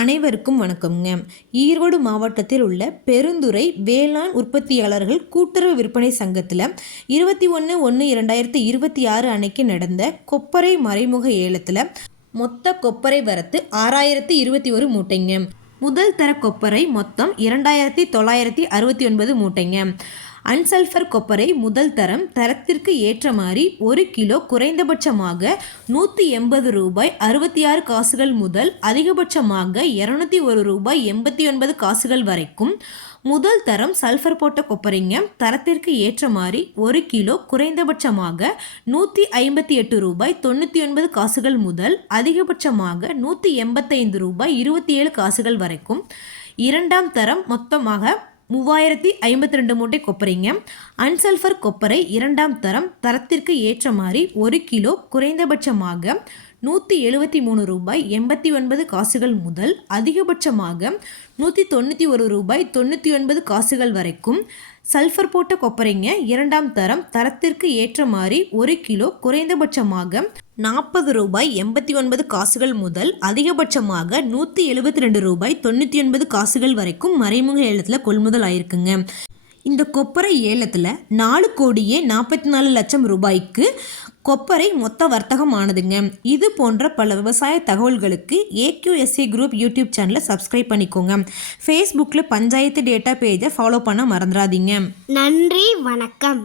அனைவருக்கும் வணக்கம்ங்க. ஈரோடு மாவட்டத்தில் உள்ள பெருந்துறை வேளாண் உற்பத்தியாளர்கள் கூட்டுறவு விற்பனை சங்கத்தில் 21/1/2026 அன்னைக்கு நடந்த கொப்பரை மறைமுக ஏலத்தில் மொத்த கொப்பரை வரத்து 6021 மூட்டைங்க. முதல் தர கொப்பரை மொத்தம் 2969 மூட்டைங்க. அன்சல்ஃபர் கொப்பரை முதல் தரம் தரத்திற்கு ஏற்ற மாதிரி 1 கிலோ குறைந்தபட்சமாக 180 ரூபாய் 66 காசுகள் முதல் அதிகபட்சமாக 201 ரூபாய் 89 காசுகள் வரைக்கும். முதல் தரம் சல்ஃபர் போட்ட கொப்பரைங்க தரத்திற்கு ஏற்ற மாதிரி 1 கிலோ குறைந்தபட்சமாக 158 ரூபாய் 99 காசுகள் முதல் அதிகபட்சமாக 185 ரூபாய் 27 காசுகள் வரைக்கும். இரண்டாம் தரம் மொத்தமாக 3052 மூட்டை கொப்பரைங்க. அன்சல்ஃபர் கொப்பரை இரண்டாம் தரம் தரத்திற்கு ஏற்ற மாதிரி 1 கிலோ குறைந்தபட்சமாக 173 ரூபாய் 89 காசுகள் முதல் அதிகபட்சமாக 191 ரூபாய் 99 காசுகள் வரைக்கும். சல்ஃபர் போட்ட கொப்பரைங்க இரண்டாம் தரம் தரத்திற்கு ஏற்ற மாதிரி 1 கிலோ குறைந்தபட்சமாக 40 ரூபாய் 89 காசுகள் முதல் அதிகபட்சமாக 172 ரூபாய் 99 காசுகள் வரைக்கும் மறைமுக ஏலத்தில் கொள்முதல் ஆயிருக்குங்க. இந்த கொப்பரை ஏலத்தில் 4,44,00,000 ரூபாய்க்கு கொப்பரை மொத்த வர்த்தகம் ஆனதுங்க. இது போன்ற பல விவசாய தகவல்களுக்கு AQSA குரூப் யூடியூப் சேனலை சப்ஸ்கிரைப் பண்ணிக்கோங்க. ஃபேஸ்புக்கில் பஞ்சாயத்து டேட்டா பேஜை ஃபாலோ பண்ண மறந்துடாதீங்க. நன்றி, வணக்கம்.